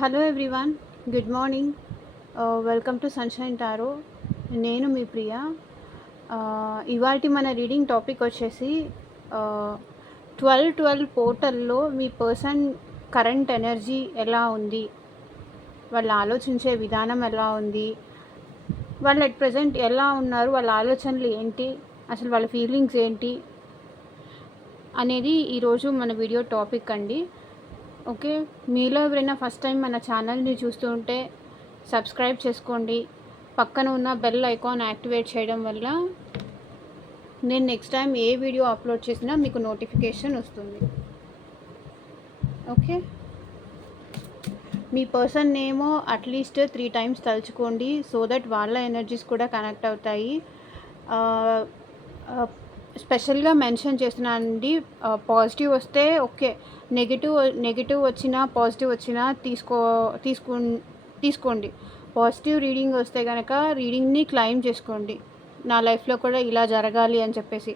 Hello everyone, good morning. Welcome to sunshine tarot. నేను మీ ప్రియ. ఇవాల్టి మన రీడింగ్ టాపిక్ వచ్చేసి 12-12 పోర్టల్లో మీ పర్సన్ కరెంట్ ఎనర్జీ ఎలా ఉంది, వాళ్ళు ఆలోచించే విధానం ఎలా ఉంది, వాళ్ళు అట్ ప్రజెంట్ ఎలా ఉన్నారు, వాళ్ళ ఆలోచనలు ఏంటి, అసలు వాళ్ళ ఫీలింగ్స్ ఏంటి అనేది ఈరోజు మన వీడియో టాపిక్ అండి. ఓకే, మీలో ఎవరైనా ఫస్ట్ టైం మన ఛానల్ని చూస్తూ ఉంటే సబ్స్క్రైబ్ చేసుకోండి. పక్కన ఉన్న బెల్ ఐకాన్ యాక్టివేట్ చేయడం వల్ల నేను నెక్స్ట్ టైం ఏ వీడియో అప్లోడ్ చేసినా మీకు నోటిఫికేషన్ వస్తుంది. ఓకే, మీ పర్సన్ నేమో అట్లీస్ట్ 3 టైమ్స్ తలుచుకోండి, సో దట్ వాళ్ళ ఎనర్జీస్ కూడా కనెక్ట్ అవుతాయి. స్పెషల్గా మెన్షన్ చేస్తున్నానండి. పాజిటివ్ వస్తే ఓకే, నెగిటివ్ వచ్చినా పాజిటివ్ వచ్చినా తీసుకోండి. పాజిటివ్ రీడింగ్ వస్తే కనుక రీడింగ్ని క్లెయిమ్ చేసుకోండి, నా లైఫ్లో కూడా ఇలా జరగాలి అని చెప్పేసి.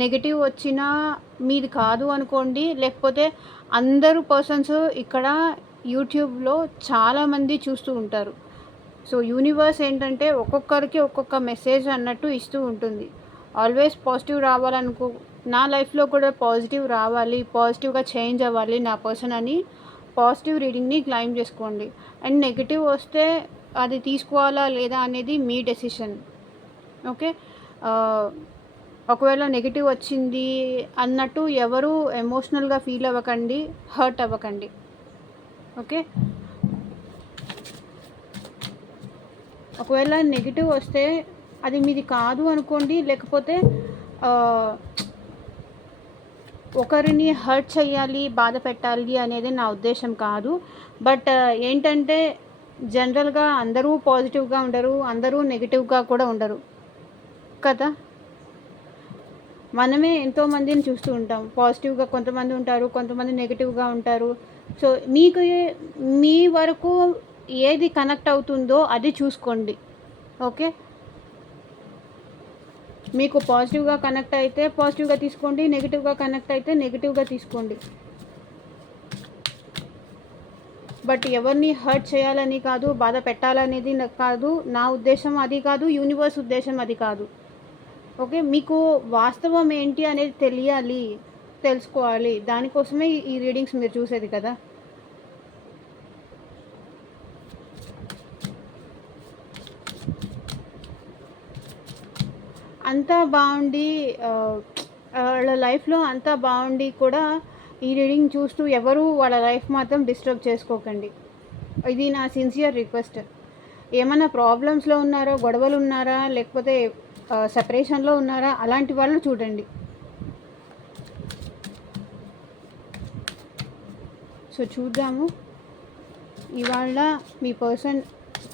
నెగిటివ్ వచ్చినా మీది కాదు అనుకోండి. లేకపోతే అందరూ పర్సన్స్ ఇక్కడ యూట్యూబ్లో చాలామంది చూస్తూ ఉంటారు. సో యూనివర్స్ ఏంటంటే ఒక్కొక్కరికి ఒక్కొక్క మెసేజ్ అన్నట్టు ఇస్తూ ఉంటుంది. ఆల్వేస్ పాజిటివ్ రావాలనుకో, నా లైఫ్లో కూడా పాజిటివ్ రావాలి, పాజిటివ్గా చేంజ్ అవ్వాలి నా పర్సన్ అని పాజిటివ్ రీడింగ్ని క్లెయిమ్ చేసుకోండి. అండ్ నెగిటివ్ వస్తే అది తీసుకోవాలా లేదా అనేది మీ డెసిషన్. ఓకే, ఒకవేళ నెగిటివ్ వచ్చింది అన్నట్టు ఎవరు ఎమోషనల్గా ఫీల్ అవ్వకండి, హర్ట్ అవ్వకండి. ఓకే, ఒకవేళ నెగిటివ్ వస్తే అది మీది కాదు అనుకోండి. లేకపోతే ఒకరిని హర్ట్ చేయాలి, బాధ పెట్టాలి అనేది నా ఉద్దేశం కాదు. బట్ ఏంటంటే జనరల్గా అందరూ పాజిటివ్గా ఉండరు, అందరూ నెగిటివ్గా కూడా ఉండరు కదా. మనమే ఎంతోమందిని చూస్తూ ఉంటాం. పాజిటివ్గా కొంతమంది ఉంటారు, కొంతమంది నెగిటివ్గా ఉంటారు. సో మీకు మీ వరకు ఏది కనెక్ట్ అవుతుందో అది చూసుకోండి. ఓకే, మీకు పాజిటివ్గా కనెక్ట్ అయితే పాజిటివ్గా తీసుకోండి, నెగిటివ్గా కనెక్ట్ అయితే నెగిటివ్గా తీసుకోండి. బట్ ఎవరిని హర్ట్ చేయాలని కాదు, బాధ పెట్టాలనేది కాదు నా ఉద్దేశం, అది కాదు యూనివర్స్ ఉద్దేశం, అది కాదు. ఓకే, మీకు వాస్తవం ఏంటి అనేది తెలియాలి, తెలుసుకోవాలి. దానికోసమే ఈ రీడింగ్స్ మీరు చూసేది కదా. అంతా బాగుండి వాళ్ళ లైఫ్లో అంతా బాగుండి కూడా ఈ రీడింగ్ చూస్తూ ఎవరు వాళ్ళ లైఫ్ మాత్రం డిస్టర్బ్ చేసుకోకండి. ఇది నా సిన్సియర్ రిక్వెస్ట్. ఏమైనా ప్రాబ్లమ్స్లో ఉన్నారా, గొడవలు ఉన్నారా, లేకపోతే సెపరేషన్లో ఉన్నారా, అలాంటి వాళ్ళు చూడండి. సో చూద్దాము ఇవాళ మీ పర్సన్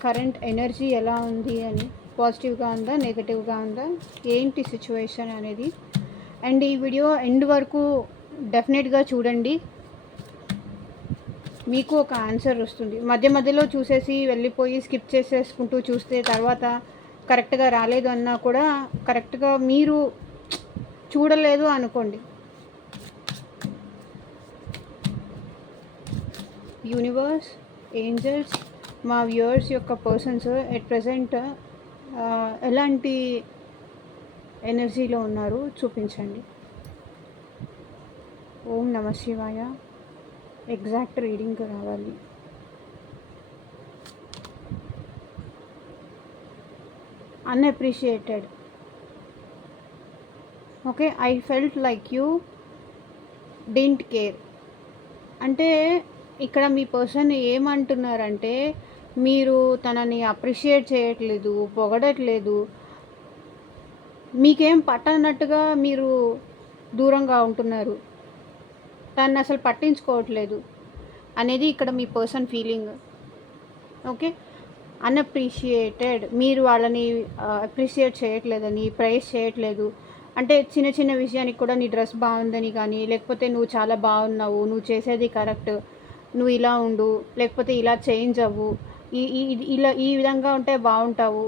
కరెంట్ ఎనర్జీ ఎలా ఉంది అని. పాజిటివ్గా ఉందా, నెగిటివ్గా ఉందా, ఏంటి సిచ్యువేషన్ అనేది. అండ్ ఈ వీడియో ఎండ్ వరకు డెఫినెట్గా చూడండి, మీకు ఒక ఆన్సర్ వస్తుంది. మధ్య మధ్యలో చూసేసి వెళ్ళిపోయి స్కిప్ చేసేసుకుంటూ చూస్తే తర్వాత కరెక్ట్గా రాలేదు అన్నా కూడా కరెక్ట్గా మీరు చూడలేదు అనుకోండి. యూనివర్స్, ఏంజల్స్, మా వ్యూవర్స్ యొక్క పర్సన్స్ ఎట్ ప్రజెంట్ ఎలాంటి ఎనర్జీలో ఉన్నారు చూపించండి. ఓం నమ శివాయ. ఎగ్జాక్ట్ రీడింగ్ రావాలి. Unappreciated. Okay, I felt like you didn't care. అంటే ఇక్కడ మీ పర్సన్ ఏమంటున్నారంటే మీరు తనని అప్రిషియేట్ చేయట్లేదు, పొగడట్లేదు, మీకేం పట్టనట్టుగా మీరు దూరంగా ఉంటున్నారు, తను అసలు పట్టించుకోవట్లేదు అనేది ఇక్కడ మీ పర్సన్ ఫీలింగ్. ఓకే, అన్అప్రిషియేటెడ్, మీరు వాళ్ళని అప్రిషియేట్ చేయట్లేదని, ప్రైజ్ చేయట్లేదు. అంటే చిన్న చిన్న విషయానికి కూడా నీ డ్రెస్ బాగుందని కానీ, లేకపోతే నువ్వు చాలా బాగున్నావు, నువ్వు చేసేది కరెక్ట్, నువ్వు ఇలా ఉండు, లేకపోతే ఇలా చేంజ్ అవ్వు, ఈ విధంగా ఉంటే బాగుంటావు,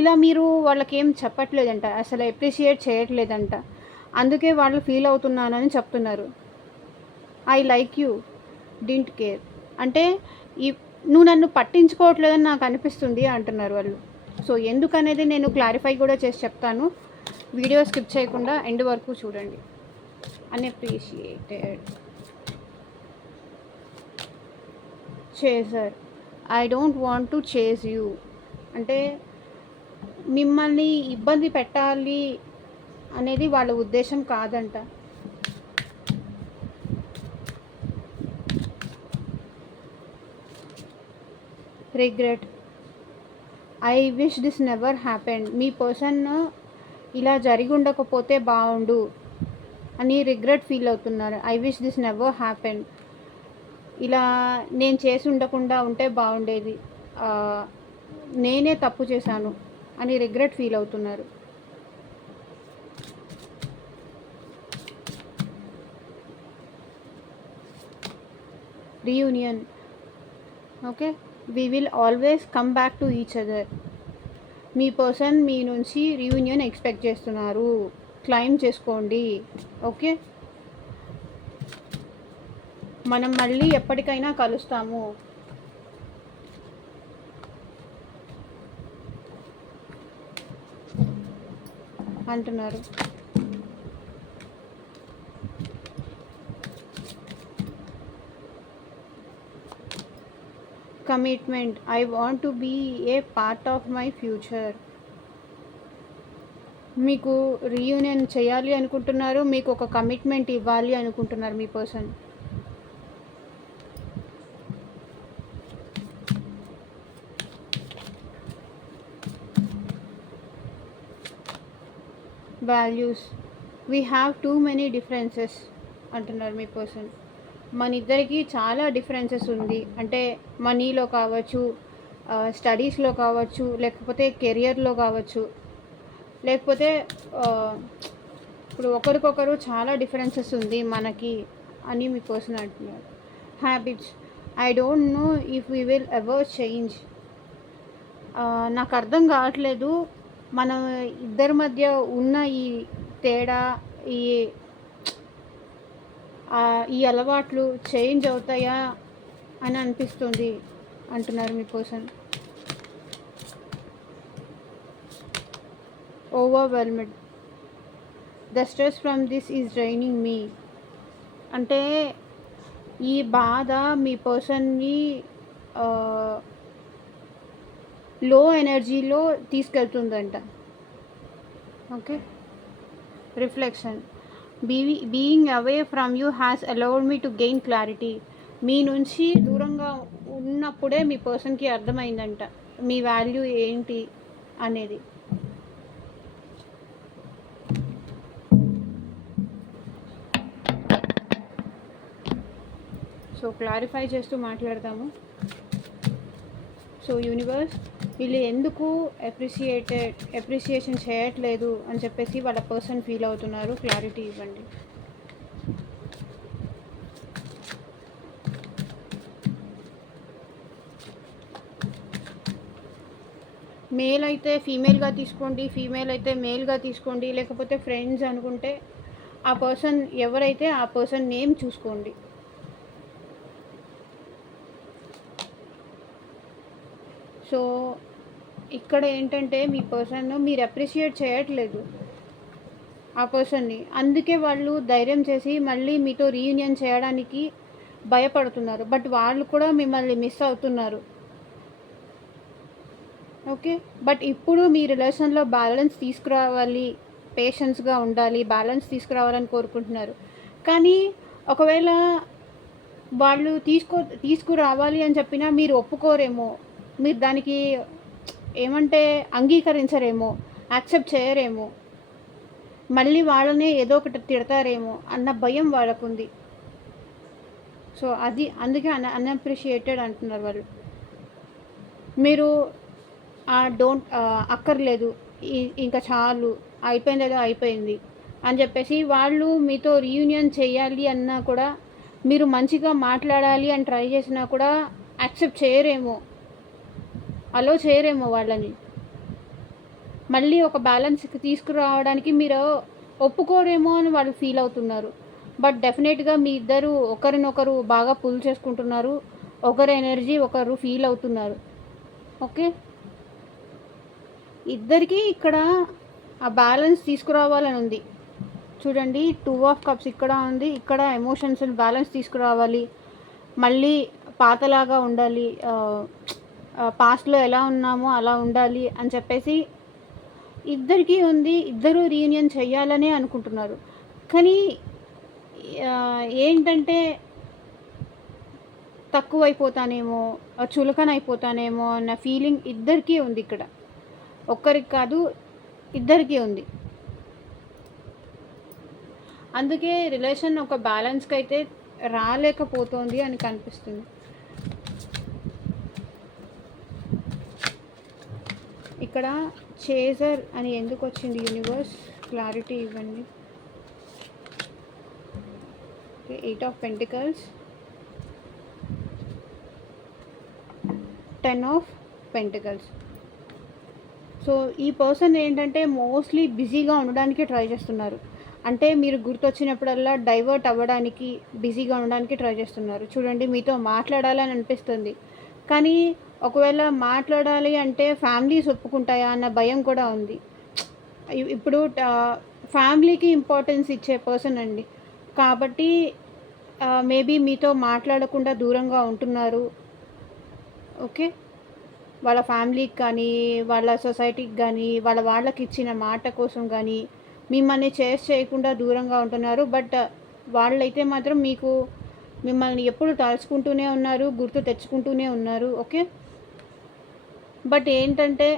ఇలా మీరు వాళ్ళకి ఏం చెప్పట్లేదంట, అసలు అప్రిషియేట్ చేయట్లేదంట. అందుకే వాళ్ళు ఫీల్ అవుతున్నానని చెప్తున్నారు. I like you didn't care అంటే నువ్వు నన్ను పట్టించుకోవట్లేదని నాకు అనిపిస్తుంది అంటున్నారు వాళ్ళు. సో ఎందుకనేది నేను క్లారిఫై కూడా చేసి చెప్తాను. వీడియో స్కిప్ చేయకుండా ఎండ్ వరకు చూడండి. Unappreciated chaser, I don't want to chase you అంటే మిమ్మల్ని ఇబ్బంది పెట్టాలి అనేది వాళ్ళ ఉద్దేశం కాదంట. Regret, I wish this never happened, me person ఇలా జరిగి ఉండకపోతే బాగుండు అని రిగ్రెట్ ఫీల్ అవుతున్నారు. I wish this never happened, ఇలా నేను చేసి ఉండకుండా ఉంటే బాగుండేది, నేనే తప్పు చేశాను అని రిగ్రెట్ ఫీల్ అవుతున్నారు. Reunion, okay, we will always come back to each other, మీ పర్సన్ మీ నుంచి రీయూనియన్ ఎక్స్పెక్ట్ చేస్తున్నారు, క్లైమ్ చేసుకోండి. ఓకే, మనం మళ్ళీ ఎప్పటికైనా కలుస్తాము. అంటున్నారు. Commitment, I want to be a part of my future, మీకు రీయూనియన్ చేయాలి అనుకుంటున్నారు, మీకు ఒక కమిట్మెంట్ ఇవ్వాలి అనుకుంటున్నారు మీ person. Values, we have too many differences అంటున్నారు మీ పర్సన్. మన ఇద్దరికి చాలా డిఫరెన్సెస్ ఉంది, అంటే మనీలో కావచ్చు, స్టడీస్లో కావచ్చు, లేకపోతే కెరియర్లో కావచ్చు, లేకపోతే ఇప్పుడు ఒకరికొకరు చాలా డిఫరెన్సెస్ ఉంది మనకి అని మీ పర్సన్ అంటున్నారు. Habits, I don't no if we will ever change, నాకు అర్థం కావట్లేదు మన ఇద్దరి మధ్య ఉన్న ఈ తేడా, ఈ అలవాట్లు చేంజ్ అవుతాయా అని అనిపిస్తుంది అంటున్నారు మీ person. Overwhelmed, the stress from this is draining me, అంటే ఈ బాధ మీ పర్సన్ని లో ఎనర్జీలో తీసుకెళ్తుందంట. Okay, reflection, being away from you has allowed me to gain clarity, మీ నుంచి దూరంగా ఉన్నప్పుడే మీ పర్సన్కి అర్థమైందంట మీ వాల్యూ ఏంటి అనేది. సో క్లారిఫై చేస్తూ మాట్లాడతాము. సో యూనివర్స్, వీళ్ళు ఎందుకు అప్రిషియేషన్ చేయట్లేదు అని చెప్పేసి వాళ్ళ పర్సన్ ఫీల్ అవుతున్నారు, క్లారిటీ ఇవ్వండి. మేల్ అయితే ఫీమేల్గా తీసుకోండి, ఫీమేల్ అయితే మేల్గా తీసుకోండి, లేకపోతే ఫ్రెండ్స్ అనుకుంటే ఆ పర్సన్ ఎవరైతే ఆ పర్సన్ నేమ్ చూసుకోండి. సో ఇక్కడ ఏంటంటే మీ పర్సన్ మీరు అప్రిషియేట్ చేయట్లేదు ఆ పర్సన్ని, అందుకే వాళ్ళు ధైర్యం చేసి మళ్ళీ మీతో రీయూనియన్ చేయడానికి భయపడుతున్నారు, బట్ వాళ్ళు కూడా మిమ్మల్ని మిస్ అవుతున్నారు. ఓకే, బట్ ఇప్పుడు మీ రిలేషన్లో బ్యాలెన్స్ తీసుకురావాలి, పేషెన్స్గా ఉండాలి, బ్యాలెన్స్ తీసుకురావాలని కోరుకుంటున్నారు. కానీ ఒకవేళ వాళ్ళు తీసుకురావాలి అని చెప్పినా మీరు ఒప్పుకోరేమో, మీరు దానికి ఏమంటే అంగీకరించరేమో, యాక్సెప్ట్ చేయరేమో, మళ్ళీ వాళ్ళనే ఏదో ఒకటి తిడతారేమో అన్న భయం వాళ్ళకుంది. సో అది అందుకే అన్అప్రిషియేటెడ్ అంటున్నారు వాళ్ళు. మీరు అక్కర్లేదు, ఇంకా చాలు, అయిపోయింది ఏదో అయిపోయింది అని చెప్పేసి వాళ్ళు మీతో రీయూనియన్ చేయాలి అన్నా కూడా, మీరు మంచిగా మాట్లాడాలి అని ట్రై చేసినా కూడా యాక్సెప్ట్ చేయరేమో, అలో చేయరేమో వాళ్ళని. మళ్ళీ ఒక బ్యాలెన్స్కి తీసుకురావడానికి మీరు ఒప్పుకోరేమో అని వాళ్ళు ఫీల్ అవుతున్నారు. బట్ డెఫినెట్గా మీ ఇద్దరు ఒకరినొకరు బాగా పుల్ చేసుకుంటున్నారు, ఒకరి ఎనర్జీ ఒకరు ఫీల్ అవుతున్నారు. ఓకే, ఇద్దరికీ ఇక్కడ ఆ బ్యాలెన్స్ తీసుకురావాలని ఉంది. చూడండి, 2 ఆఫ్ కప్స్ ఇక్కడ ఉంది, ఇక్కడ ఎమోషన్స్ బ్యాలెన్స్ తీసుకురావాలి, మళ్ళీ పాతలాగా ఉండాలి, పాస్ట్లో ఎలా ఉన్నామో అలా ఉండాలి అని చెప్పేసి ఇద్దరికీ ఉంది. ఇద్దరు రీయూనియన్ చేయాలనే అనుకుంటున్నారు. కానీ ఏంటంటే తక్కువైపోతానేమో, చులకన అయిపోతానేమో అన్న ఫీలింగ్ ఇద్దరికీ ఉంది. ఇక్కడ ఒక్కరికి కాదు, ఇద్దరికీ ఉంది. అందుకే రిలేషన్ ఒక బ్యాలెన్స్కి అయితే రాలేకపోతుంది అని కనిపిస్తుంది. ఇక్కడ చేజర్ అని ఎందుకు వచ్చింది యూనివర్స్, క్లారిటీ ఇవ్వండి. 8 of pentacles, 10 of pentacles. So ఈ పర్సన్ ఏంటంటే మోస్ట్లీ బిజీగా ఉండడానికి ట్రై చేస్తున్నారు. అంటే మీరు గుర్తొచ్చినప్పుడల్లా డైవర్ట్ అవ్వడానికి, బిజీగా ఉండడానికి ట్రై చేస్తున్నారు. చూడండి, మీతో మాట్లాడాలని అనిపిస్తుంది, కానీ ఒకవేళ మాట్లాడాలి అంటే ఫ్యామిలీస్ ఒప్పుకుంటాయా అన్న భయం కూడా ఉంది. ఇప్పుడు ఫ్యామిలీకి ఇంపార్టెన్స్ ఇచ్చే పర్సన్ అండి, కాబట్టి మేబీ మీతో మాట్లాడకుండా దూరంగా ఉంటున్నారు. ఓకే, వాళ్ళ ఫ్యామిలీకి కానీ, వాళ్ళ సొసైటీకి కానీ, వాళ్ళకి ఇచ్చిన మాట కోసం కానీ మిమ్మల్ని చేయకుండా దూరంగా ఉంటున్నారు. బట్ వాళ్ళైతే మాత్రం మిమ్మల్ని ఎప్పుడు తలుచుకుంటూనే ఉన్నారు, గుర్తు తెచ్చుకుంటూనే ఉన్నారు. ఓకే, బట్ ఏంటంటే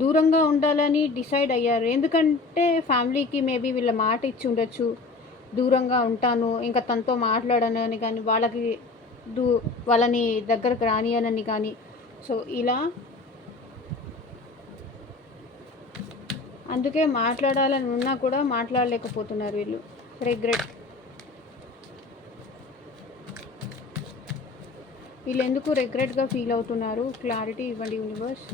దూరంగా ఉండాలని డిసైడ్ అయ్యారు. ఎందుకంటే ఫ్యామిలీకి మేబీ వీళ్ళ మాట ఇచ్చి ఉండొచ్చు, దూరంగా ఉంటాను, ఇంకా తనతో మాట్లాడనని కానీ, వాళ్ళని దగ్గరకు రానియనని కానీ. సో ఇలా అందుకే మాట్లాడాలని ఉన్నా కూడా మాట్లాడలేకపోతున్నారు వీళ్ళు. రిగ్రెట్. వీళ్ళు ఎందుకు రిగ్రెట్గా ఫీల్ అవుతున్నారు, క్లారిటీ ఇవ్వండి యూనివర్స్.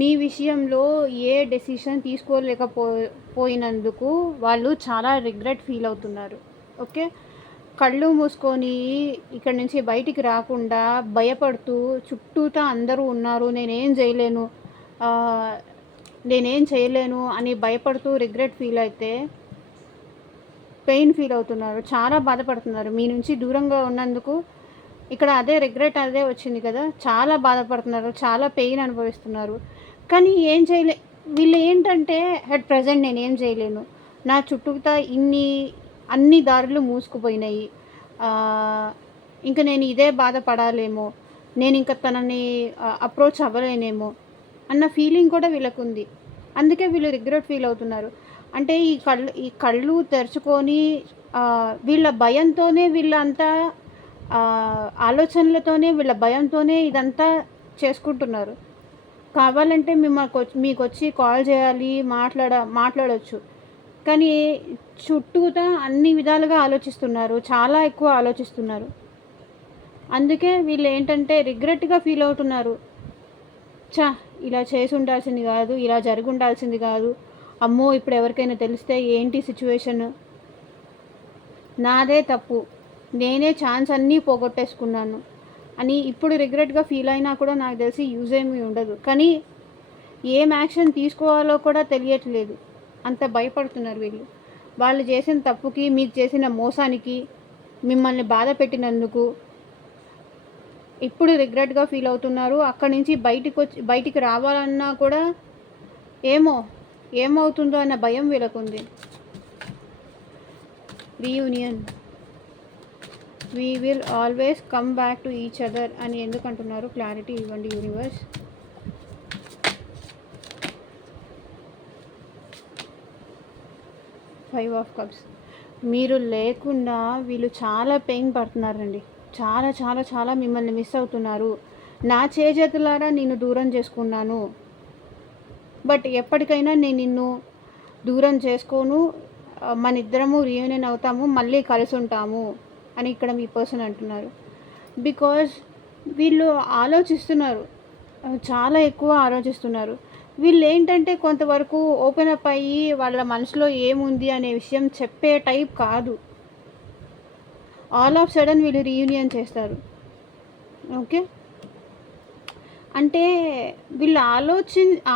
మీ విషయంలో ఏ డెసిషన్ తీసుకోలేకపోయినందుకు వాళ్ళు చాలా రిగ్రెట్ ఫీల్ అవుతున్నారు. ఓకే, కళ్ళు మూసుకొని ఇక్కడ నుంచి బయటికి రాకుండా భయపడుతూ చుట్టూతా అందరూ ఉన్నారు, నేనేం చేయలేను అని భయపడుతూ రిగ్రెట్ ఫీల్ అయితే పెయిన్ ఫీల్ అవుతున్నారు, చాలా బాధపడుతున్నారు. మీ నుంచి దూరంగా ఉన్నందుకు ఇక్కడ అదే రిగ్రెట్ అదే వచ్చింది కదా, చాలా బాధపడుతున్నారు, చాలా పెయిన్ అనుభవిస్తున్నారు. కానీ వీళ్ళు ఏంటంటే అట్ ప్రజెంట్ నేనేం చేయలేను, నా చుట్టూతా అన్ని దారులు మూసుకుపోయినాయి, ఇంకా నేను ఇదే బాధపడాలేమో, నేను ఇంకా తనని అప్రోచ్ అవ్వలేనేమో అన్న ఫీలింగ్ కూడా వీళ్ళకు ఉంది. అందుకే వీళ్ళు రిగ్రెట్ ఫీల్ అవుతున్నారు. అంటే ఈ కళ్ళు తెరుచుకొని వీళ్ళ భయంతోనే, వీళ్ళంతా ఆలోచనలతోనే, వీళ్ళ భయంతోనే ఇదంతా చేసుకుంటున్నారు. కావాలంటే మీకు వచ్చి కాల్ చేయాలి, మాట్లాడవచ్చు, కానీ చుట్టూతా అన్ని విధాలుగా ఆలోచిస్తున్నారు, చాలా ఎక్కువ ఆలోచిస్తున్నారు. అందుకే వీళ్ళు ఏంటంటే రిగ్రెట్గా ఫీల్ అవుతున్నారు. ఇలా చేసి ఉండాల్సింది కాదు, ఇలా జరిగి ఉండాల్సింది కాదు, అమ్మో ఇప్పుడు ఎవరికైనా తెలిస్తే ఏంటి సిచ్యువేషన్, నాదే తప్పు, నేనే ఛాన్స్ అన్నీ పోగొట్టేసుకున్నాను అని ఇప్పుడు రిగ్రెట్గా ఫీల్ అయినా కూడా నాకు తెలిసి యూజ్ ఏమీ ఉండదు. కానీ ఏం యాక్షన్ తీసుకోవాలో కూడా తెలియట్లేదు, అంత భయపడుతున్నారు వీళ్ళు. వాళ్ళు చేసిన తప్పుకి, మీకు చేసిన మోసానికి, మిమ్మల్ని బాధ పెట్టినందుకు ఇప్పుడు రిగ్రెట్గా ఫీల్ అవుతున్నారు. అక్కడి నుంచి బయటికి రావాలన్నా కూడా ఏమవుతుందో అన్న భయం వీళ్ళకుంది. Reunion, we will always come back to each other అని ఎందుకు అంటున్నారు, క్లారిటీ ఇవ్వండి యూనివర్స్. Five of cups. మీరు లేకుండా వీళ్ళు చాలా పెయిన్ పడుతున్నారండి, చాలా చాలా చాలా మిమ్మల్ని మిస్ అవుతున్నారు. నా చేజేతులారా నిన్ను దూరం చేసుకున్నాను, బట్ ఎప్పటికైనా నేను నిన్ను దూరం చేసుకోను, మన ఇద్దరము రీయూనియన్ అవుతాము, మళ్ళీ కలిసి ఉంటాము అని ఇక్కడ మీ పర్సన్ అంటున్నారు. బికాజ్ వీళ్ళు ఆలోచిస్తున్నారు, చాలా ఎక్కువ ఆలోచిస్తున్నారు. వీళ్ళేంటంటే కొంతవరకు ఓపెన్ అప్ అయ్యి వాళ్ళ మనసులో ఏముంది అనే విషయం చెప్పే టైప్ కాదు. ఆల్ ఆఫ్ సడన్ వీళ్ళు రీయూనియన్ చేస్తారు. ఓకే. అంటే వీళ్ళు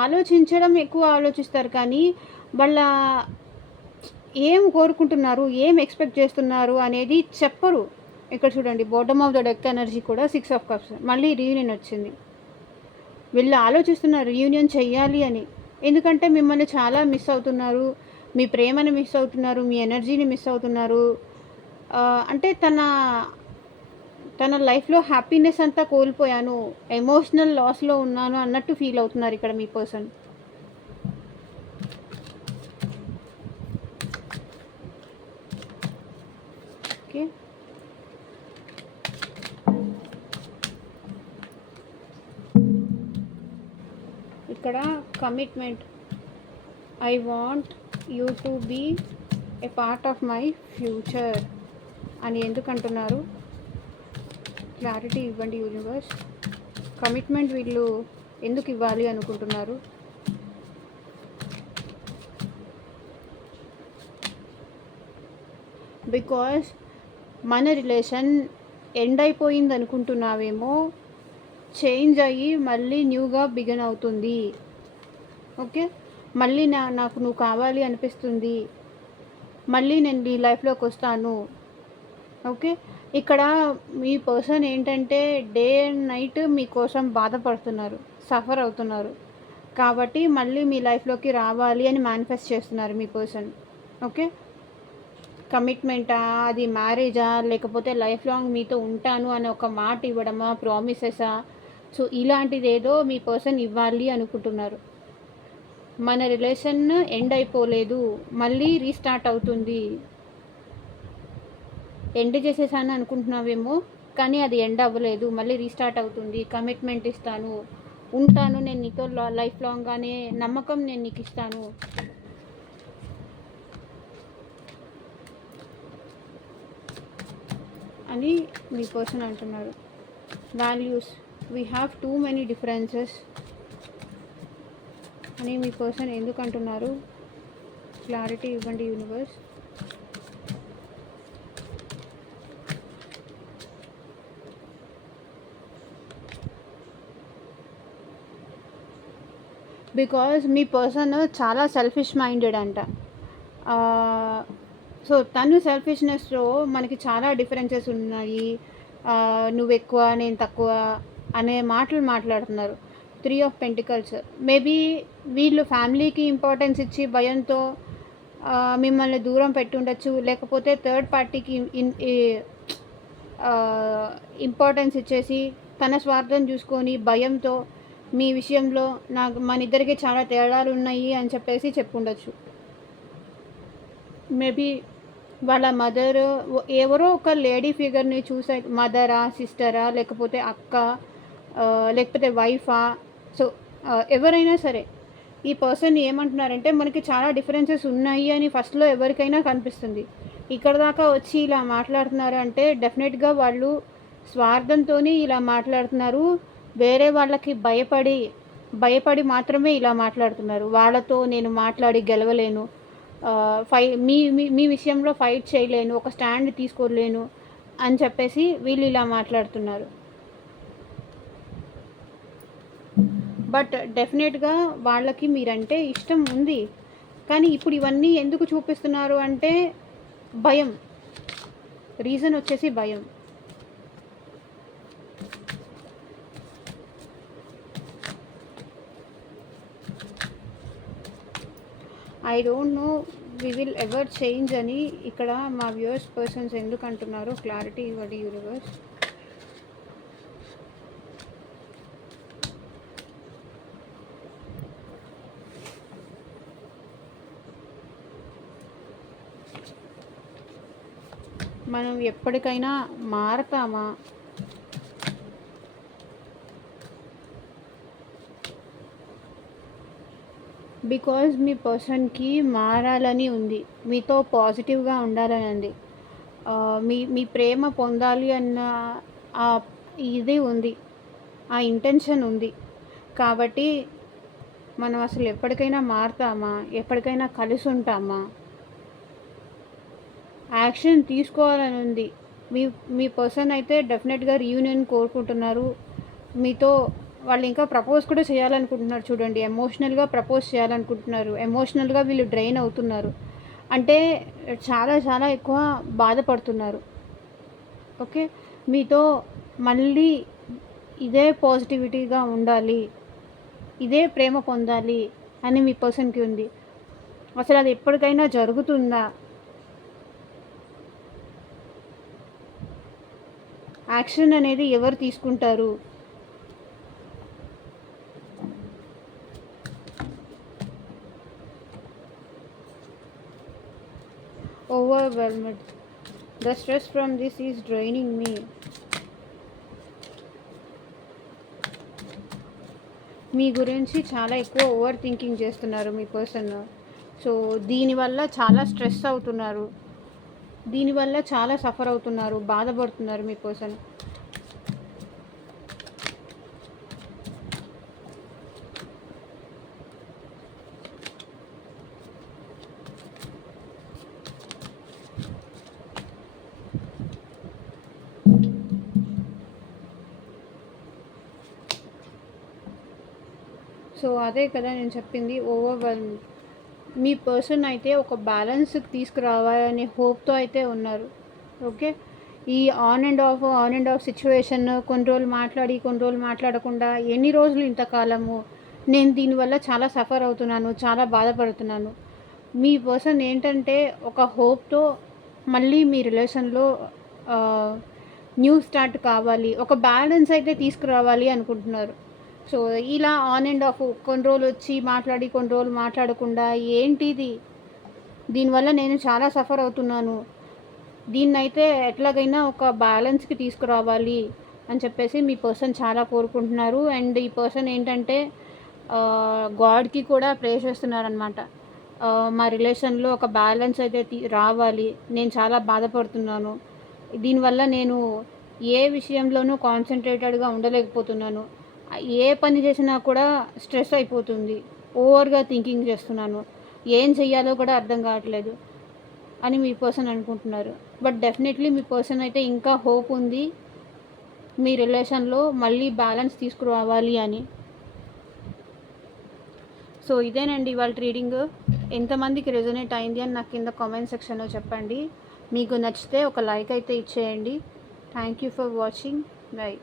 ఆలోచించడం ఎక్కువ ఆలోచిస్తారు కానీ, వాళ్ళ ఏం కోరుకుంటున్నారు, ఏం ఎక్స్‌పెక్ట్ చేస్తున్నారు అనేది చెప్పరు. ఇక్కడ చూడండి bottom of the deck energy కూడా 6 ఆఫ్ కప్స్. మళ్ళీ రీయూనియన్ వచ్చింది. వీళ్ళు ఆలోచిస్తున్నారు రీయూనియన్ చెయ్యాలి అని. ఎందుకంటే మిమ్మల్ని చాలా మిస్ అవుతున్నారు. మీ ప్రేమని మిస్ అవుతున్నారు. మీ ఎనర్జీని మిస్ అవుతున్నారు. అంటే తన లైఫ్‌లో హ్యాపీనెస్ అంతా కోల్పోయాను. ఎమోషనల్ లాస్‌లో ఉన్నాను అన్నట్టు ఫీల్ అవుతున్నారు ఇక్కడ మీ పర్సన్. ఓకే. ఇక్కడ commitment. I want you to be a part of my future అని ఎందుకు అంటున్నారు? క్లారిటీ ఇవ్వండి యూనివర్స్. కమిట్మెంట్ వీళ్ళు ఎందుకు ఇవ్వాలి అనుకుంటున్నారు? బికాస్ మన రిలేషన్ ఎండ్ అయిపోయింది అనుకుంటున్నావేమో, చేంజ్ అయ్యి మళ్ళీ న్యూగా బిగిన్ అవుతుంది. ఓకే. మళ్ళీ నాకు నువ్వు కావాలి అనిపిస్తుంది. మళ్ళీ నేను నీ లైఫ్లోకి వస్తాను. ఓకే. ఇక్కడ మీ పర్సన్ ఏంటంటే డే అండ్ నైట్ మీకోసం బాధపడుతున్నారు, సఫర్ అవుతున్నారు. కాబట్టి మళ్ళీ మీ లైఫ్లోకి రావాలి అని మేనిఫెస్ట్ చేస్తున్నారు మీ పర్సన్. ఓకే. కమిట్మెంటా, అది మ్యారేజా, లేకపోతే లైఫ్ లాంగ్ మీతో ఉంటాను అని ఒక మాట ఇవ్వడమా, ప్రామిసెసా? సో ఇలాంటిది ఏదో మీ పర్సన్ ఇవ్వాలి అనుకుంటున్నారు. మన రిలేషన్ ఎండ్ అయిపోలేదు, మళ్ళీ రీస్టార్ట్ అవుతుంది. ఎండ్ చేసేసాను అనుకుంటున్నావేమో, కానీ అది ఎండ్ అవ్వలేదు, మళ్ళీ రీస్టార్ట్ అవుతుంది. కమిట్మెంట్ ఇస్తాను, ఉంటాను నేను నీతో లైఫ్ లాంగ్ అనే నమ్మకం నేను నీకు ఇస్తాను. అని మీ పర్సన్ అంటున్నారు. Values, we have too many differences అని మీ పర్సన్ ఎందుకు అంటున్నారు? క్లారిటీ ఇవ్వండి యూనివర్స్. బికాజ్ మీ పర్సన్ చాలా సెల్ఫిష్ మైండెడ్ అంట. సో తను సెల్ఫిష్నెస్లో మనకి చాలా డిఫరెన్సెస్ ఉన్నాయి. నువ్వు ఎక్కువ నేను తక్కువ అనే మాటలు మాట్లాడుతున్నారు. 3 ఆఫ్ పెంటికల్స్. మేబీ వీళ్ళు ఫ్యామిలీకి ఇంపార్టెన్స్ ఇచ్చి భయంతో మిమ్మల్ని దూరం పెట్టుండొచ్చు, లేకపోతే థర్డ్ పార్టీకి ఇంపార్టెన్స్ ఇచ్చేసి తన స్వార్థం చూసుకొని భయంతో మీ విషయంలో మన ఇద్దరికి చాలా తేడాలు ఉన్నాయి అని చెప్పేసి చెప్పుండొచ్చు. మేబీ వాళ్ళ మదర్ ఎవరో ఒక లేడీ ఫిగర్ని చూసే, మదరా, సిస్టరా, లేకపోతే అక్క, లేకపోతే వైఫా, సో ఎవరైనా సరే ఈ పర్సన్ ఏమంటున్నారంటే మనకి చాలా డిఫరెన్సెస్ ఉన్నాయి అని ఫస్ట్లో ఎవరికైనా కనిపిస్తుంది. ఇక్కడ దాకా వచ్చి ఇలా మాట్లాడుతున్నారు అంటే డెఫినెట్గా వాళ్ళు స్వార్థంతో ఇలా మాట్లాడుతున్నారు. వేరే వాళ్ళకి భయపడి మాత్రమే ఇలా మాట్లాడుతున్నారు. వాళ్ళతో నేను మాట్లాడి గెలవలేను, మీ విషయంలో ఫైట్ చేయలేను, ఒక స్టాండ్ తీసుకోలేను అని చెప్పేసి వీళ్ళు ఇలా మాట్లాడుతున్నారు. బట్ డెఫినెట్గా వాళ్ళకి మీరంటే ఇష్టం ఉంది. కానీ ఇప్పుడు ఇవన్నీ ఎందుకు చూపిస్తున్నారు అంటే భయం. రీజన్ వచ్చేసి భయం. I don't know we will ever change అని ఇక్కడ మా వ్యూవర్స్ పర్సన్స్ ఎందుకు అంటున్నారో క్లారిటీ ఇవ్వండి యూనివర్స్. మనం ఎప్పటికైనా మారతామా? బికాజ్ మీ పర్సన్కి మారాలని ఉంది, మీతో పాజిటివ్గా ఉండాలని ఉంది, మీ ప్రేమ పొందాలి అన్న ఇది ఉంది, ఆ ఇంటెన్షన్ ఉంది. కాబట్టి మనం అసలు ఎప్పటికైనా మారుతామా? ఎప్పటికైనా కలిసి ఉంటామా? యాక్షన్ తీసుకోవాలని ఉంది. మీ మీ పర్సన్ అయితే డెఫినెట్గా రీయూనియన్ కోరుకుంటున్నారు మీతో. వాళ్ళు ఇంకా ప్రపోజ్ కూడా చేయాలనుకుంటున్నారు చూడండి. ఎమోషనల్గా ప్రపోజ్ చేయాలనుకుంటున్నారు. ఎమోషనల్గా వీళ్ళు డ్రైన్ అవుతున్నారు. అంటే చాలా చాలా ఎక్కువ బాధపడుతున్నారు. ఓకే, మీతో మళ్ళీ ఇదే పాజిటివిటీగా ఉండాలి, ఇదే ప్రేమ పొందాలి అని మీ పర్సన్కి ఉంది. అసలు అది ఎప్పటికైనా జరుగుతుందా? యాక్షన్ అనేది ఎవరు తీసుకుంటారు? Overwhelmed. The stress from this is draining me. మీ గురించి చాలా ఎక్కువ ఓవర్ థింకింగ్ చేస్తున్నారు మీ పర్సన్. సో దీనివల్ల చాలా స్ట్రెస్ అవుతున్నారు, దీనివల్ల చాలా సఫర్ అవుతున్నారు, బాధపడుతున్నారు మీ పర్సన్. సో అదే కదా నేను చెప్పింది, ఓవర్వెల్మ్. మీ పర్సన్ అయితే ఒక బ్యాలెన్స్కి తీసుకురావాలనే హోప్తో అయితే ఉన్నారు. ఓకే, ఈ ఆన్ అండ్ ఆఫ్ సిచ్యువేషన్, కొన్ని రోజులు మాట్లాడి కొన్ని రోజులు మాట్లాడకుండా ఎన్ని రోజులు ఇంతకాలము, నేను దీనివల్ల చాలా సఫర్ అవుతున్నాను, చాలా బాధపడుతున్నాను. మీ పర్సన్ ఏంటంటే ఒక హోప్తో మళ్ళీ మీ రిలేషన్లో న్యూ స్టార్ట్ కావాలి, ఒక బ్యాలెన్స్ అయితే తీసుకురావాలి అనుకుంటున్నారు. సో ఇలా ఆన్ అండ్ ఆఫ్ కొన్ని రోజులు వచ్చి మాట్లాడి కొన్ని రోజులు మాట్లాడకుండా ఏంటిది, దీనివల్ల నేను చాలా సఫర్ అవుతున్నాను, దీన్నైతే ఎట్లాగైనా ఒక బ్యాలెన్స్కి తీసుకురావాలి అని చెప్పేసి మీ పర్సన్ చాలా కోరుకుంటున్నారు. అండ్ ఈ పర్సన్ ఏంటంటే గాడ్కి కూడా ప్రే చేస్తున్నారనమాట. మా రిలేషన్లో ఒక బ్యాలెన్స్ అయితే రావాలి, నేను చాలా బాధపడుతున్నాను, దీనివల్ల నేను ఏ విషయంలోనూ కాన్సన్ట్రేటెడ్గా ఉండలేకపోతున్నాను, ఏ పని చేసినా కూడా స్ట్రెస్ అయిపోతుంది, ఓవర్గా థింకింగ్ చేస్తున్నాను, ఏం చెయ్యాలో కూడా అర్థం కావట్లేదు అని మీ పర్సన్ అనుకుంటున్నారు. బట్ డెఫినెట్లీ మీ పర్సన్ అయితే ఇంకా హోప్ ఉంది మీ రిలేషన్లో మళ్ళీ బ్యాలెన్స్ తీసుకురావాలి అని. సో ఇదేనండి ఇవాళ రీడింగ్. ఎంతమందికి రెజొనేట్ అయింది అని నాకు కింద కామెంట్ సెక్షన్లో చెప్పండి. మీకు నచ్చితే ఒక లైక్ అయితే ఇచ్చేయండి. Thank you for watching. By.